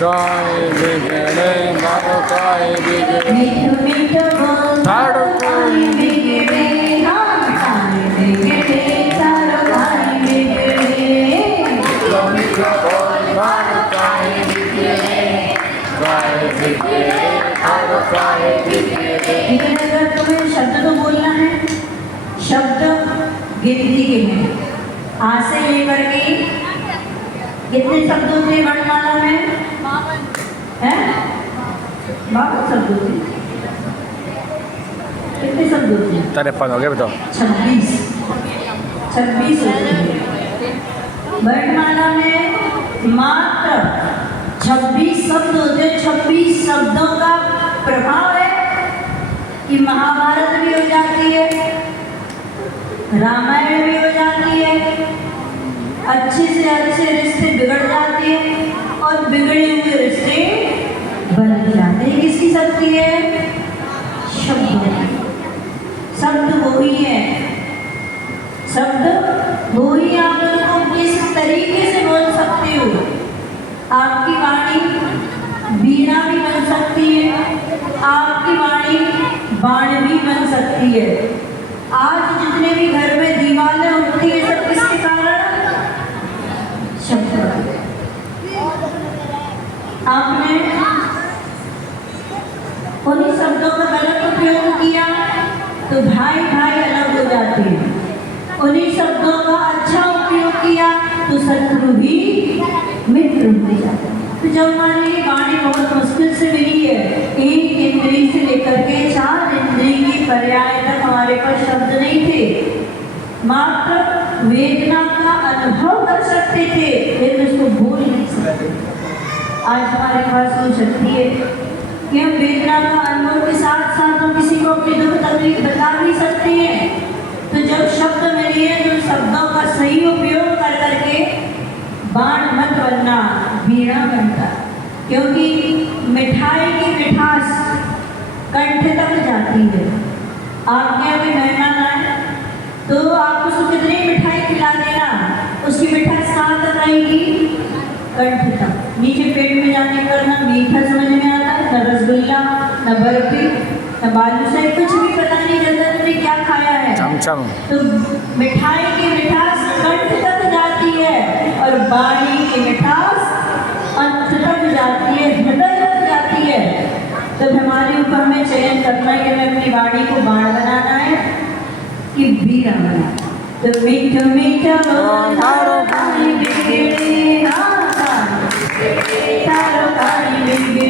काय बिगड़े मारो काय बिगड़े मीठो मीठो बोल तारो काय बिगड़े हाँ काय बिगड़े तारो काय बिगड़े मीठो बोल मारो काय बिगड़े तारो काय बिगड़े। लेकिन अगर तुम्हें शब्द तो बोलना है, शब्द गिनती के हैं। आज से लेकर के कितने शब्द होते हैं वर्णमाला में? हैं? 52 शब्द होते हैं। कितने शब्द होते हैं? 53 हो गए बताओ। 26 होते हैं। वर्णमाला में मात्र 26 शब्द होते हैं। 26 शब्दों का प्रभाव है कि महाभारत भी हो जाती है, रामायण भी हो जाती है, अच्छे से अच्छे रिश्ते बिगड़ जाते हैं और बिगड़े हुए रिश्ते बन जाते हैं। किसकी शक्ति है? शब्द। शब्द वो ही है, शब्द वो ही आप लोगों को किस तरीके से बोल सकते हो। आपकी वाणी वीणा भी बन सकती है, आपकी वाणी बाण भी बन सकती है। आज जितने भी घर में दीवारें उठती है सब किसके कारण? शब्द। आपने उन्हीं शब्दों का गलत उपयोग किया तो भाई भाई अलग हो जाते हैं। उन्हीं शब्दों का अच्छा उपयोग किया तो शत्रु भी मित्र हो जाते हैं। तो जब हमारी ये वाणी बहुत मुश्किल से मिली है, एक इंद्री से लेकर के 4 इंद्री की पर्याय तक हमारे पास शब्द नहीं थे, मात्र वेदना का अनुभव कर सकते थे लेकिन उसको भूल नहीं सकते। आज हमारे पास वो शक्ति है कि हम वेदना का अनुभव के साथ साथ हम किसी को अपनी दुख तकलीफ बता भी सकते हैं। तो जब शब्द मिले हैं तो शब्दों का सही उपयोग कर करके बाण मत बनना, वीणा बनता। क्योंकि मिठाई की मिठास कंठ तक जाती है। आपके अभी मेहमान आए तो आप उसको कितनी मिठाई खिला देना, उसकी मिठास कहाँ तक रहेगी? कंठ तक। नीचे पेट में जाने पर ना मीठा समझ में आता, न रसगुल्ला, न बर्फी, न बालूशाही, कुछ भी पता नहीं चलता तुमने क्या खाया है। चमचम। तो मिठाई की मिठास कंठ तक जाती है और वाणी की मिठास अंत तक जाती है, हृदय तक जाती है। तो हमारे ऊपर हमें चयन करना है कि हमें अपनी वाणी को बाण बनाना है कि वीणा बनाना। तो मीठा मीठा तारो काय बिगड़े तारो काय बिगड़े।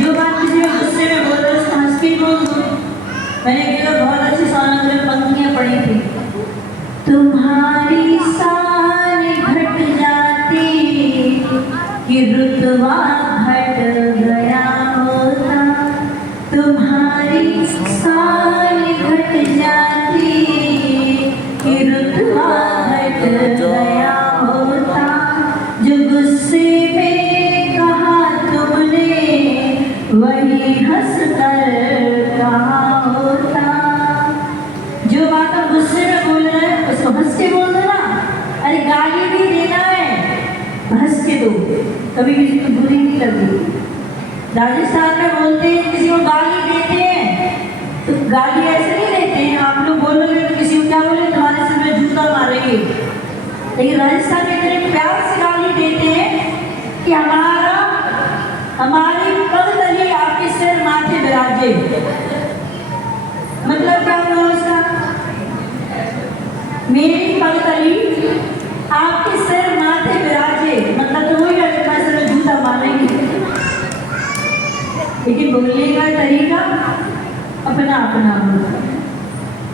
जो बात किसी में गुस्से में बोल रहे उसको हंस के बोल दो। मैंने एक जगह बहुत अच्छी सोनम में पंक्तियां पढ़ी थी। तुम्हारी शान घट जाती कि रुतबा घट गया होता, तुम्हारी शान घट जाती कि रुतबा घट गया होता। जो गुस्से में कहा तुमने वही हंस कर कहा होता। जो बात आप गुस्से में बोल रहे हैं उसको हंस के बोल देना। अरे गाली भी देना है, हंस के दो, कभी किसी को बुरी नहीं लगती। राजस्थान में बोलते हैं किसी को गाली देते हैं तो गाली ऐसे नहीं देते हैं, आप लोग बोलोगे तो किसी को क्या बोले, तुम्हारे सिर में जूता मारेंगे। लेकिन राजस्थान में इतने प्यार से गाली देते हैं कि हमारी पगतली आपके सिर माथे विराजे। मतलब क्या हुआ उसका? मेरी पगतली आपके सिर माथे विराजे, मतलब तो वही है सिर में जूता मारेंगे। लेकिन बोलने का तरीका अपना अपना होगा।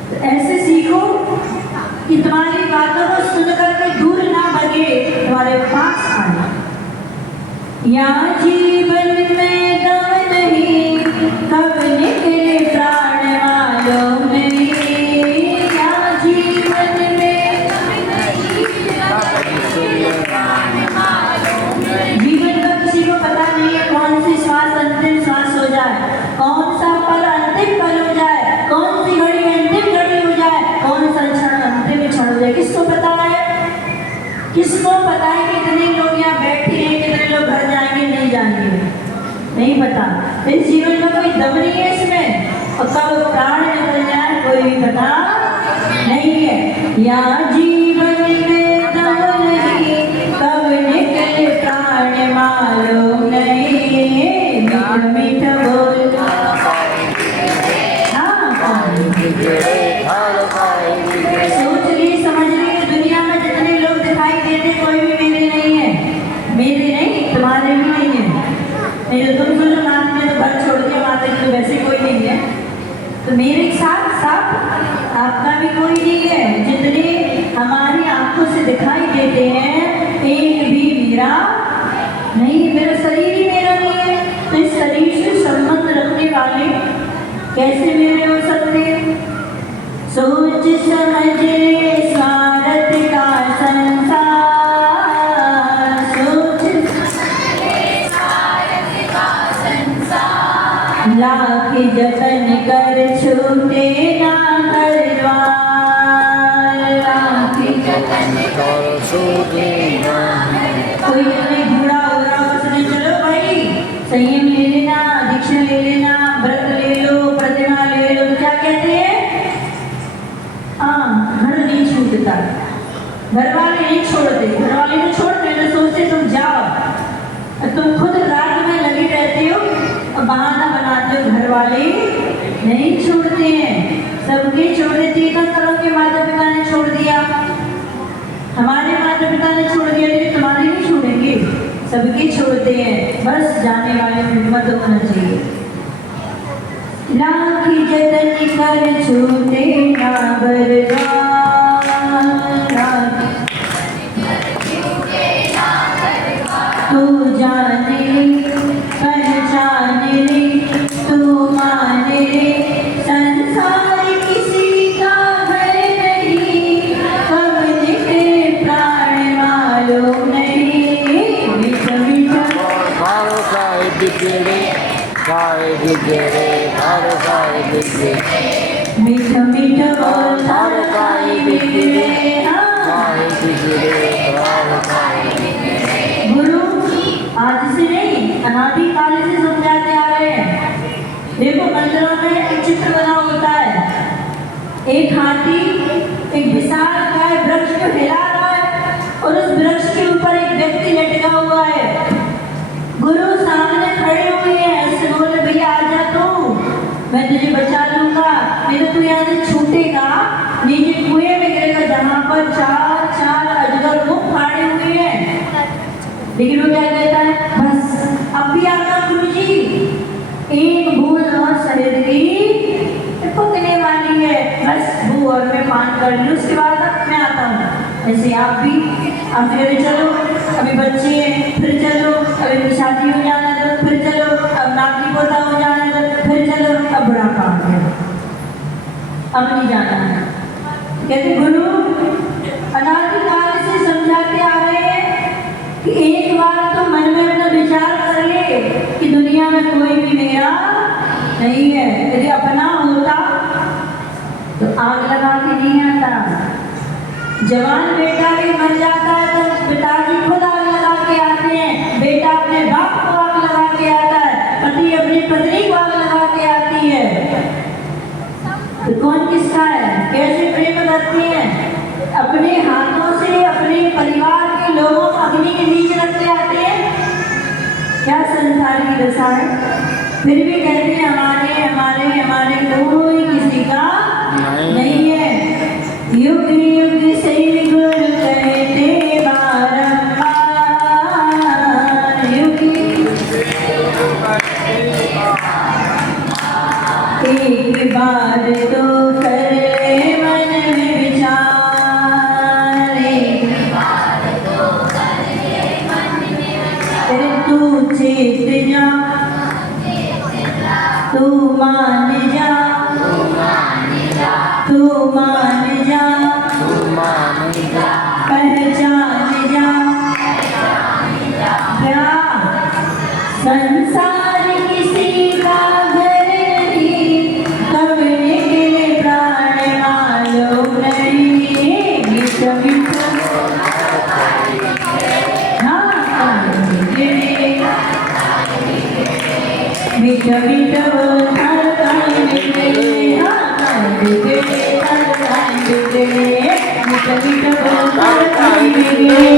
तो ऐसे सीखो कि तुम्हारी बातों को सुनकर के दूर ना भगे, तुम्हारे पास आए। यहाँ जीवन में दम नहीं, कब निकले प्राण मालूम नहीं। यहाँ जीवन में दम नहीं, जीवन का किसी को पता नहीं है कौन सी श्वास अंतिम श्वास हो जाए, कौन सा पल अंतिम पल हो जाए, कौन सी घड़ी अंतिम घड़ी हो जाए, पता है कि कितने लोग यहाँ बैठे हैं, कितने लोग घर जाएंगे नहीं जाएंगे, नहीं पता। इस जीवन में कोई दम नहीं है इसमें, और कब प्राण निकल जाए कोई भी पता नहीं है। या जीवन में दम नहीं, कब निकले प्राण मालूम नहीं। मीठा मीठा बोल, सोच लिए समझ लिए दुनिया में जितने लोग दिखाई देते कोई भी मेरे नहीं है, मेरे नहीं तुम्हारे भी नहीं है। नहीं तो तुम सोचो नाथ ने तो घर छोड़ के माता जी तो वैसे कोई नहीं है, तो मेरे साथ साथ आपका भी कोई नहीं है। जितने हमारी आंखों से दिखाई देते हैं एक भी मेरा नहीं, मेरा शरीर ही मेरा नहीं है। तो इस शरीर से संबंध रखने वाले कैसे मेरे हो सकते हैं? सोच समझ ले स्वार्थ का संसार, सोच लाख जतन कर छूटे ना घरद्वार, लाख जतन कर छूटे ना। कोई अपने घोड़ा उड़ा उसने चलो भाई संयम ले लेना, दीक्षा ले लेना, व्रत ले लो, प्रतिमा ले लो, क्या कहते हैं? हाँ, घर नहीं छूटता, घर वाले नहीं छोड़ते, घर वाले तो छोड़ते हैं, सोचते तुम जाओ, तुम खुद रात में लगे रहते हो और बहाना बनाते हो, घर वाले नहीं छोड़ते हैं। सबके छोड़ देती है, करो कि माता पिता ने छोड़ दिया, हमारे माता पिता ने छोड़ दिया, लेकिन तुम्हारे नहीं छोड़ेंगे, सबके छोड़ते हैं। बस जाने वाले में हिम्मत होना चाहिए। लाख जतन कर छूटे ना घरद्वार, तू जाने पहचाने रे, तू माने रे, संसार किसी का घर नहीं, कब निकले प्राण मालूम नहीं। मीठा मीठा मारो साए बिगड़े, साए बिगड़े, मारो साए बिगड़े। मीठा मीठा बोल, मारो साए बिगड़े, हाँ। साए बिगड़े, मारो साए बिगड़े। गुरु आज से नहीं अनादि काल से समझाते आ रहे हैं। देखो मंदिरों में एक चित्र बना होता है, एक हाथी एक विशाल काय वृक्ष को हिला रहा है और उस वृक्ष के ऊपर एक व्यक्ति लटका हुआ है। गुरु सामने खड़े हुए हैं, ऐसे बोले भैया आ जा तू, मैं तुझे बचा लूंगा, नहीं तो तू यहाँ से छूटेगा, नीचे कुएं में गिरेगा जहाँ पर चार चार अजगर मुंह फाड़े हुए हैं। लेकिन वो क्या कहता है? बस अब भी आता गुरु जी, एक बूंद और शहद की पकने वाली है, बस वो और मैं पान कर लूँ, उसके बाद मैं आता हूँ। ऐसे आप भी कहते चलो अभी बच्चे हैं, फिर चलो अभी शादी हो जाना दो, फिर चलो अब नाती पोता हो जाना दो, फिर चलो अब बुढ़ापा आ गया, अब नहीं जाना है। कहते गुरु अनादिकाल से समझाते आ रहे हैं कि एक बार तो मन में अपना विचार कर ले कि दुनिया में कोई भी मेरा नहीं है। यदि अपना होता तो आग लगा के नहीं आता। जवान बेटा भी मर जाता है तो पिताजी खुद आग लगा के आते हैं, बेटा अपने बाप को आग लगा के आता है, पति अपनी पत्नी को आग लगा के आती है। तो कौन किसका है? कैसे प्रेम करती है? अपने हाथों से अपने परिवार के लोगों को अग्नि के नीचे रखते आते हैं। क्या संसार की दशा है? फिर भी कहते हैं हमारे हमारे हमारे कोई किसी का नहीं है। युग युग से गुरु कहते बारंबार, युग एक बार तो कर ले मन में विचार, एक बार तो कर ले मन में विचार, तू चेत जा, तू मान जा, तू मान जा, पहचान जा, क्या संसार किसी का घर नहीं, कब निकले प्राण मालूम नहीं। मीठा मीठा मीठ मीठ बोलणार काय बिगडे काय बिगडे मीठ मीठ बोलणार काय बिगडे